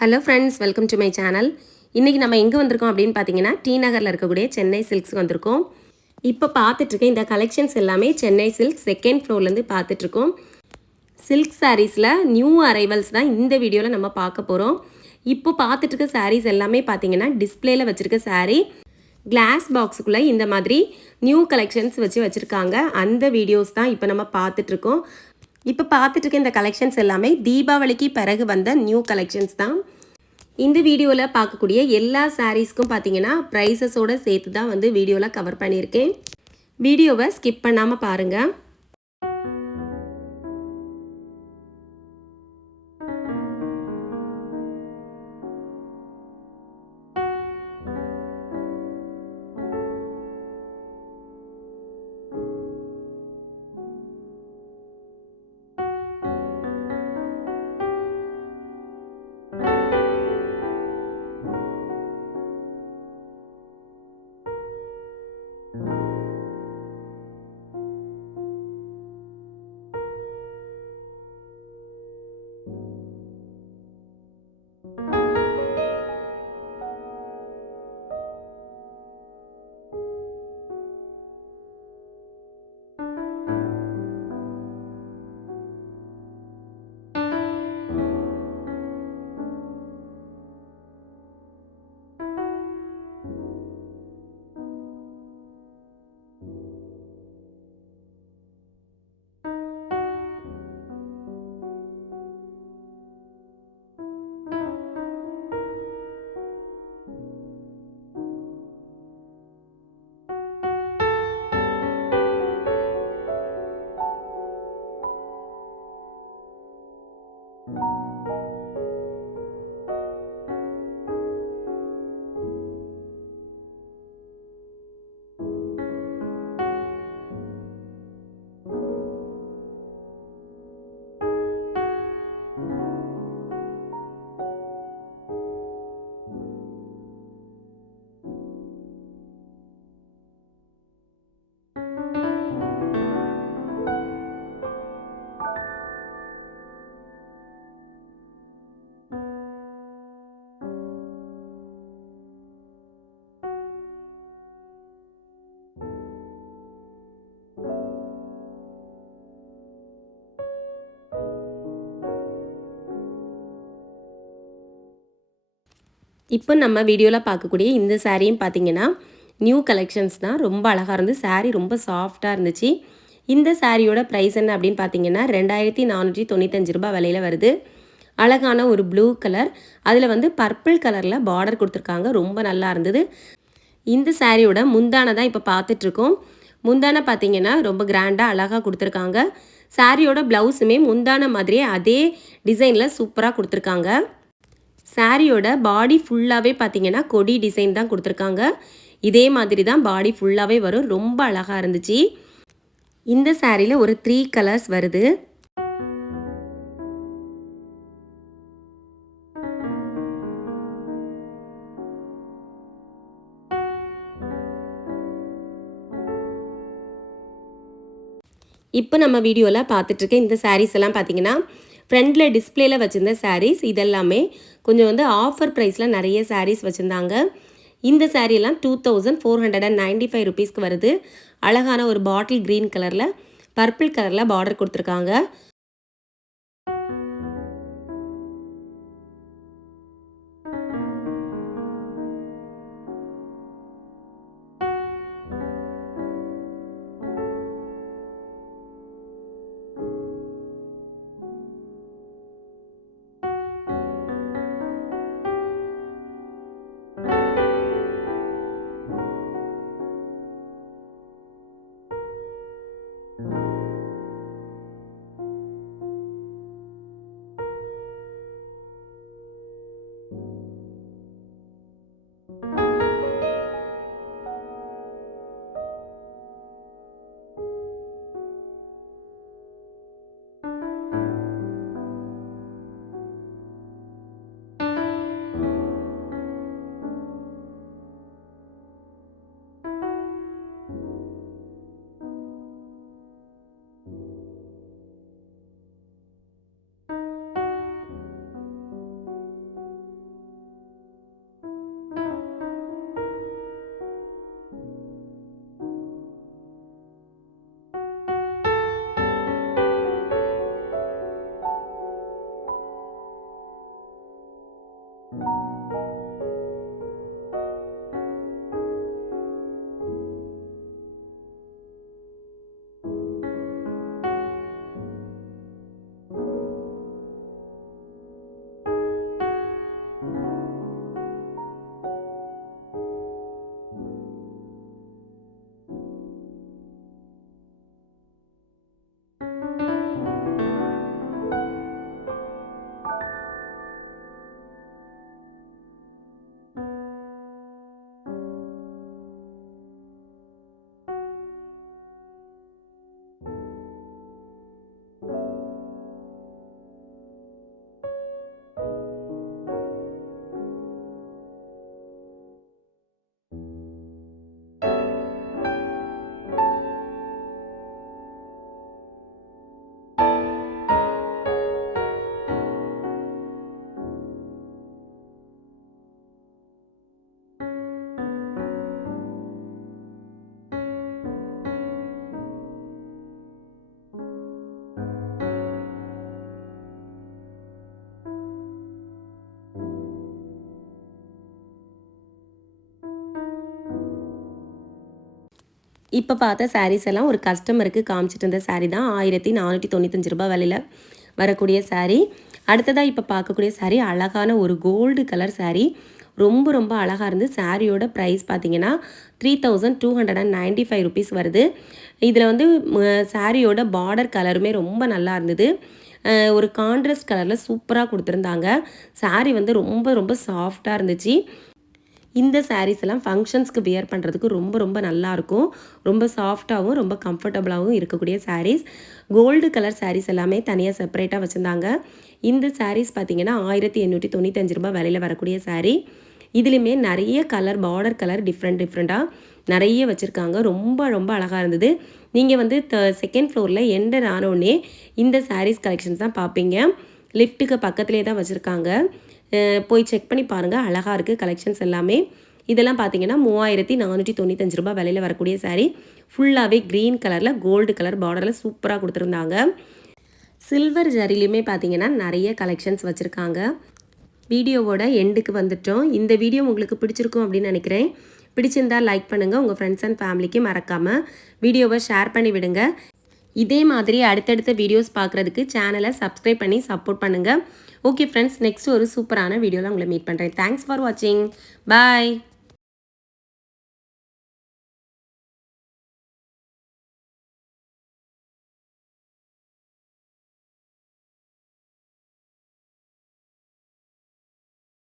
Hello friends, welcome to my channel. இன்றைக்கி நம்ம எங்கே வந்திருக்கோம் அப்படின்னு பார்த்தீங்கன்னா, டி நகரில் இருக்கக்கூடிய சென்னை சில்க்ஸ்க்கு வந்திருக்கோம். இப்போ பார்த்துட்ருக்க இந்த கலெக்ஷன்ஸ் எல்லாமே சென்னை சில்க்ஸ் செகண்ட் ஃப்ளோர்லேருந்து பார்த்துட்ருக்கோம். சில்க் சாரீஸில் நியூ அரைவல்ஸ் தான் இந்த வீடியோவில் நம்ம பார்க்க போகிறோம். இப்போ பார்த்துட்ருக்க சாரீஸ் எல்லாமே பார்த்தீங்கன்னா டிஸ்பிளேயில் வச்சுருக்க சாரீ கிளாஸ் பாக்ஸுக்குள்ளே இந்த மாதிரி நியூ கலெக்ஷன்ஸ் வச்சுருக்காங்க. அந்த வீடியோஸ் தான் இப்போ நம்ம பார்த்துட்ருக்கோம். இப்போ பார்த்துட்ருக்க இந்த கலெக்ஷன்ஸ் எல்லாமே தீபாவளிக்கு பிறகு வந்த நியூ கலெக்ஷன்ஸ் தான். இந்த வீடியோவில் பார்க்கக்கூடிய எல்லா சாரீஸ்க்கும் பார்த்தீங்கன்னா ப்ரைஸஸோடு சேர்த்து தான் வீடியோவில் கவர் பண்ணியிருக்கேன். வீடியோவை ஸ்கிப் பண்ணாமல் பாருங்கள். இப்போ நம்ம வீடியோவில் பார்க்கக்கூடிய இந்த சாரியும் பார்த்தீங்கன்னா நியூ கலெக்ஷன்ஸ் தான். ரொம்ப அழகாக இருந்து சாரீ ரொம்ப சாஃப்டாக இருந்துச்சு. இந்த சாரியோட ப்ரைஸ் என்ன அப்படின்னு பார்த்தீங்கன்னா 2495 ரூபாய் விலையில் வருது. அழகான ஒரு ப்ளூ கலர், அதில் பர்பிள் கலரில் பார்டர் கொடுத்துருக்காங்க. ரொம்ப நல்லா இருந்தது. இந்த சாரியோட முந்தானை தான் இப்போ பார்த்துட்ருக்கோம். முந்தானை பார்த்தீங்கன்னா ரொம்ப கிராண்டாக அழகாக கொடுத்துருக்காங்க. சாரியோட ப்ளவுஸுமே முந்தானை மாதிரியே அதே டிசைனில் சூப்பராக கொடுத்துருக்காங்க. சாரியோட பாடி ஃபுல்லாகவே பார்த்தீங்கன்னா கொடி டிசைன் தான் கொடுத்துருக்காங்க. இதே மாதிரி தான் பாடி ஃபுல்லாகவே வரும். ரொம்ப அழகாக இருந்துச்சு. இந்த சாரியில் ஒரு 3 கலர்ஸ் வருது. இப்போ நம்ம வீடியோவில் பார்த்துட்ருக்க இந்த சாரீஸ் எல்லாம் பார்த்தீங்கன்னா ஃப்ரண்டில் டிஸ்பிளேயில் வச்சுருந்த சாரீஸ். இதெல்லாமே கொஞ்சம் ஆஃபர் ப்ரைஸில் நிறைய சாரீஸ் வச்சுருந்தாங்க. இந்த சாரீலாம் 2495 ருபீஸ்க்கு வருது. அழகான ஒரு பாட்டில் க்ரீன் கலரில் பர்பிள் கலரில் பார்டர் கொடுத்துருக்காங்க. இப்போ பார்த்த சாரீஸ் எல்லாம் ஒரு கஸ்டமருக்கு காமிச்சிட்டு இருந்த சாரீ தான். 1495 ரூபாய் விலையில் வரக்கூடிய சாரீ. அடுத்ததாக இப்போ பார்க்கக்கூடிய சாரீ அழகான ஒரு கோல்டு கலர் சாரீ. ரொம்ப ரொம்ப அழகாக இருந்து சாரியோட ப்ரைஸ் பார்த்தீங்கன்னா 3295 ருபீஸ் வருது. இதில் வந்து சாரியோட பார்டர் கலருமே ரொம்ப நல்லா இருந்தது. ஒரு கான்ட்ராஸ்ட் கலரில் சூப்பராக கொடுத்துருந்தாங்க. சாரீ வந்து ரொம்ப ரொம்ப சாஃப்டாக இருந்துச்சு. இந்த சாரீஸ் எல்லாம் ஃபங்க்ஷன்ஸ்க்கு வியர் பண்ணுறதுக்கு ரொம்ப ரொம்ப நல்லாயிருக்கும். ரொம்ப சாஃப்டாகவும் ரொம்ப கம்ஃபர்டபுளாகவும் இருக்கக்கூடிய சாரீஸ். கோல்டு கலர் சாரீஸ் எல்லாமே தனியாக செப்பரேட்டாக வச்சுருந்தாங்க. இந்த சாரீஸ் பார்த்திங்கன்னா 1895 ரூபாய் விலையில் வரக்கூடிய சாரீ. இதுலேயுமே நிறைய கலர், பார்டர் கலர் டிஃப்ரெண்ட்டாக நிறைய வச்சுருக்காங்க. ரொம்ப ரொம்ப அழகாக இருந்தது. நீங்கள் வந்து செகண்ட் ஃப்ளோரில் என்டர் ஆனோடனே இந்த சாரீஸ் கலெக்ஷன்ஸ் தான் பார்ப்பீங்க. லிஃப்ட்டுக்கு பக்கத்துலேயே தான் வச்சுருக்காங்க. போய் செக் பண்ணி பாருங்கள். அழகாக இருக்குது கலெக்ஷன்ஸ் எல்லாமே. இதெல்லாம் பார்த்தீங்கன்னா 3495 ரூபாய் விலையில் வரக்கூடிய சாரீ. ஃபுல்லாகவே க்ரீன் கலரில் கோல்டு கலர் பார்டரில் சூப்பராக கொடுத்துருந்தாங்க. சில்வர் ஜரிலையுமே பார்த்தீங்கன்னா நிறைய கலெக்ஷன்ஸ் வச்சுருக்காங்க. வீடியோவோட எண்டுக்கு வந்துட்டோம். இந்த வீடியோ உங்களுக்கு பிடிச்சிருக்கும் அப்படின்னு நினைக்கிறேன். பிடிச்சிருந்தால் லைக் பண்ணுங்கள். உங்கள் ஃப்ரெண்ட்ஸ் அண்ட் ஃபேமிலிக்கு மறக்காமல் வீடியோவை ஷேர் பண்ணி விடுங்க. இதே மாதிரி அடுத்தடுத்த வீடியோஸ் பார்க்குறதுக்கு சேனலை சப்ஸ்கிரைப் பண்ணி சப்போர்ட் பண்ணுங்கள். ஓகே ஃப்ரெண்ட்ஸ், நெக்ஸ்ட் ஒரு சூப்பரான வீடியோவில் உங்களை மீட் பண்ணுறேன். தேங்க்ஸ் ஃபார் வாட்சிங். பாய்.